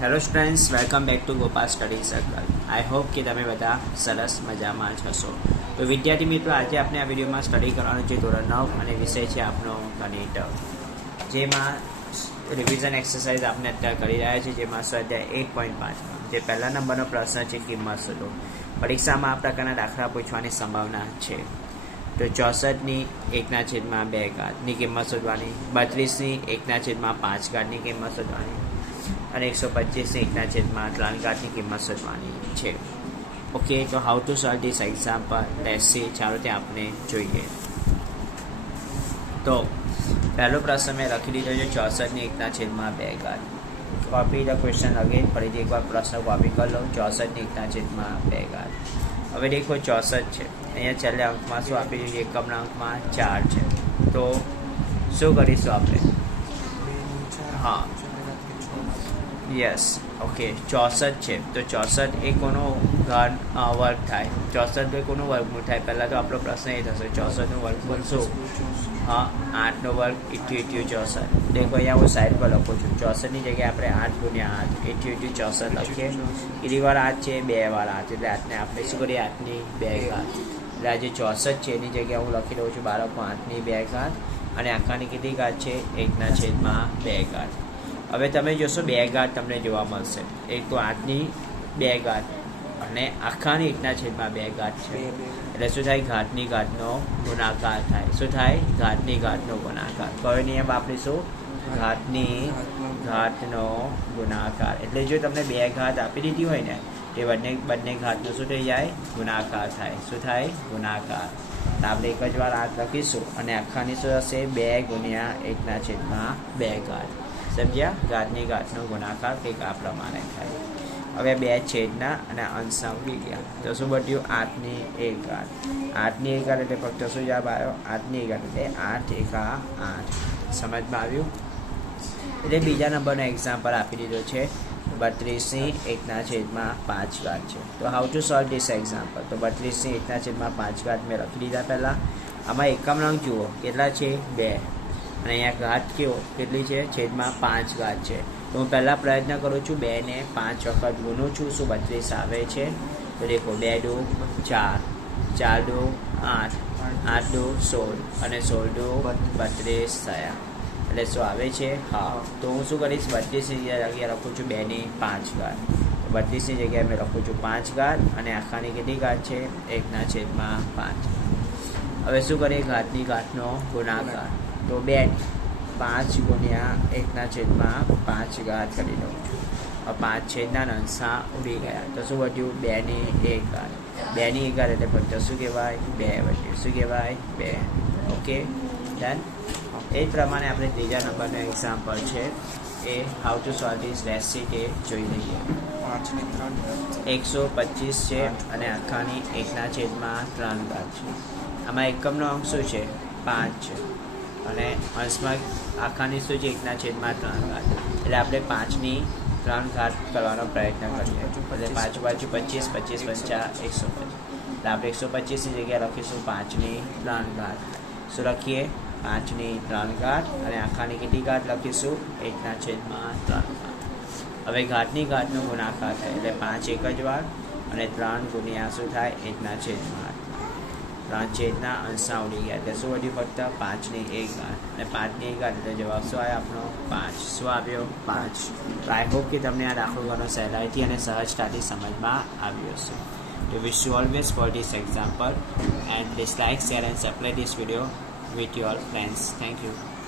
Hello students welcome back to Gopal study circle I hope કે તમે બધા સરસ મજામાં જ હશો. તો વિદ્યાર્થી મિત્રો, આજે આપણે આ વિડીયોમાં સ્ટડી કરવાનું છે ધોરણ નવ અને વિષય છે આપણો ગણિત. જેમાં રિવિઝન એક્સરસાઇઝ આપણે અત્યારે કરી રહ્યા છીએ, જેમાં સ્વાધ્યાય એટ પોઈન્ટ પાંચમાં જે પહેલા નંબરનો પ્રશ્ન છે, કિંમત શોધો. પરીક્ષામાં આ પ્રકારના દાખલા પૂછવાની સંભાવના છે. તો ચોસઠની એકના છેદમાં બે ઘાતની કિંમત શોધવાની, બત્રીસની એકના છેદમાં પાંચ ઘાતની કિંમત શોધવાની અને એકસો પચીસ એકના છેદમાં ત્રણ કિંમત શોધવાની છે. ઓકે તો how to solve this example let's see ચાલો તે આપણે જોઈએ. તો, પહેલો પ્રશ્ન મેં લખી દીધો છે, ચોસઠની એકના છેદમાં બે ઘાત. કોપી ધ ક્વેશ્ચન અગેન ફરીથી એકવાર પ્રશ્ન કોપી કરી લો, ચોસઠની એકના છેદમાં બે ઘાત. હવે દેખો, ચોસઠ છે. અહીંયા છેલ્લે અંકમાં શું આપી દીધું? એકમના અંકમાં ચાર છે. તો, શું કરીશું આપણે? હા. યસ ઓકે ચોસઠ છે. તો ચોસઠ એ કોનો ઘન વર્ગ થાય? ચોસઠ એ કોનું વર્ગમૂળ થાય? પહેલાં તો આપણો પ્રશ્ન એ થશે. ચોસઠનું વર્ગમૂળ શું હા આઠનો વર્ગ ઇઠ્યુ ઇઠ્યુ ચોસઠ. દેખો અહીંયા હું સાઈડ પર લખું છું. ચોસઠની જગ્યાએ આપણે આઠ ગુણ્યા આઠ ઇઠ્યુ ઇઠ્યુ ચોસઠ લખીએ. કેટલી વાર આઠ છે બે વાર આઠ. એટલે આઠને આપણે શું કરીએ? આઠની બે. ઘાત. એટલે આ જે ચોસઠ છે એની જગ્યાએ હું લખી દઉં છું બાળકો આઠની બે ઘાત. અને આખાની કેટલી ઘાત છે? એકના છેદમાં બે ઘાત. હવે તમે જોશો બે ગાંઠ તમને જોવા મળશે. એક તો આઠની બે ગાંઠ અને આખાની એકના છેદમાં બે ગાંઠ છે. એટલે શું થાય? ઘાટની ઘાટનો ગુણાકાર થાય. શું થાય? ઘાટની ઘાટનો ગુણાકાર. કયો નિયમ વાપરીશું? ઘાતની ઘાતનો ગુણાકાર. એટલે જો તમને બે ઘાત આપી દીધી હોય ને તે બંને બંને ઘાતનો શું થઈ જાય? ગુણાકાર થાય. શું થાય? ગુણાકાર. આપણે એક જ વાર આ લખીશું અને આખાની શું હશે? બે ગુણ્યા એકના છેદમાં બે ઘાત. સમજ્યા? ઘાતની ઘાતનો ગુણાકાર કંઈક આ પ્રમાણે થાય. હવે બે છેદના અને અંશના ઉડી ગયા. તો શું બટ્યું? આઠની એક ઘાત આઠની એક એટલે ફક્ત શું જવાબ આવ્યો? આઠની એક એટલે આઠ એકા આઠ. સમજમાં આવ્યું? એટલે બીજા નંબરનો એક્ઝામ્પલ આપી દીધો છે. બત્રીસની એકના છેદમાં પાંચ ઘાત છે. તો how to solve this example તો બત્રીસની એકના છેદમાં પાંચ ઘાત મેં લખી દીધા પહેલાં. આમાં એકમ રંગ જુઓ. કેટલા છે? બે. અને અહીંયા ઘાત કેવો કેટલી છે? છેદમાં પાંચ ઘાત છે. તો હું પહેલાં પ્રયત્ન કરું છું બેને પાંચ વખત ગુનું છું, શું બત્રીસ આવે છે? તો દેખો, બે દો, ચાર. ચાર દો, આઠ. આઠ દો, સોળ. અને સોળ દો, બત્રીસ થયા. એટલે શું આવે છે? હા. તો હું શું કરીશ? બત્રીસની જગ્યાએ લખું છું બેની પાંચ ઘાત. બત્રીસની જગ્યાએ મેં લખું છું પાંચ ઘાત અને આખાની કેટલી ઘાત છે? એકના છેદમાં પાંચ. હવે શું કરીએ? ઘાતની ઘાતનો ગુણાકાર. તો બે પાંચ ગુણ્યા એકના છેદમાં પાંચ ઘાત કરી દઉં છું. પાંચ છેદના નંસા ઉડી ગયા. તો શું વધ્યું? બેની એક ઘાત. બેની એક ઘાત એટલે ફક્ત શું કહેવાય? બે વધ્યું. શું કહેવાય? બે. ઓકે? ડન? એ જ પ્રમાણે આપણે ત્રીજા નંબરનો એક્ઝામ્પલ છે. એ હાઉ ટુ સોલ્વ ધીસ રેસીટ એ જોઈ લઈએ. એકસો પચીસ છે અને આખાની એકના છેદમાં ત્રણ ઘાત છે. આમાં એકમનો અંક શું છે? પાંચ છે. અને અંશમાં આખાની શું એકના છેદમાં ત્રણ ઘાત. એટલે આપણે પાંચની ત્રણ ઘાત કરવાનો પ્રયત્ન કરીએ. એટલે પાંચ બાજુ પચીસ પચીસ પંચા એકસો પચીસ એટલે આપણે એકસો પચીસની જગ્યાએ લખીશું પાંચની ત્રણ ઘાત. શું લખીએ? પાંચની ત્રણ ઘાત અને આખાની કેટલી ઘાત લખીશું? એકના છેદમાં ત્રણ ઘાત. હવે ઘાટની ઘાટનો ગુણાકાર થાય. એટલે પાંચ એક જ વાર અને ત્રણ ગુણ્યા શું થાય? એકના છેદમાં છેદના અંશા ગયા. એટલે શું વધ્યું ફક્ત પાંચની એક ઘાત અને પાંચની એક ઘાત એટલે જવાબ શું આવ્યો આપણો? પાંચ. શું આવ્યો? પાંચ. તો આઈ હોપ કે તમને આ દાખલો ઘણો સહેલાઈથી અને સહજતાથી સમજમાં આવ્યો છે તો wish you always for this example and please like share and supply this video with your friends thank you.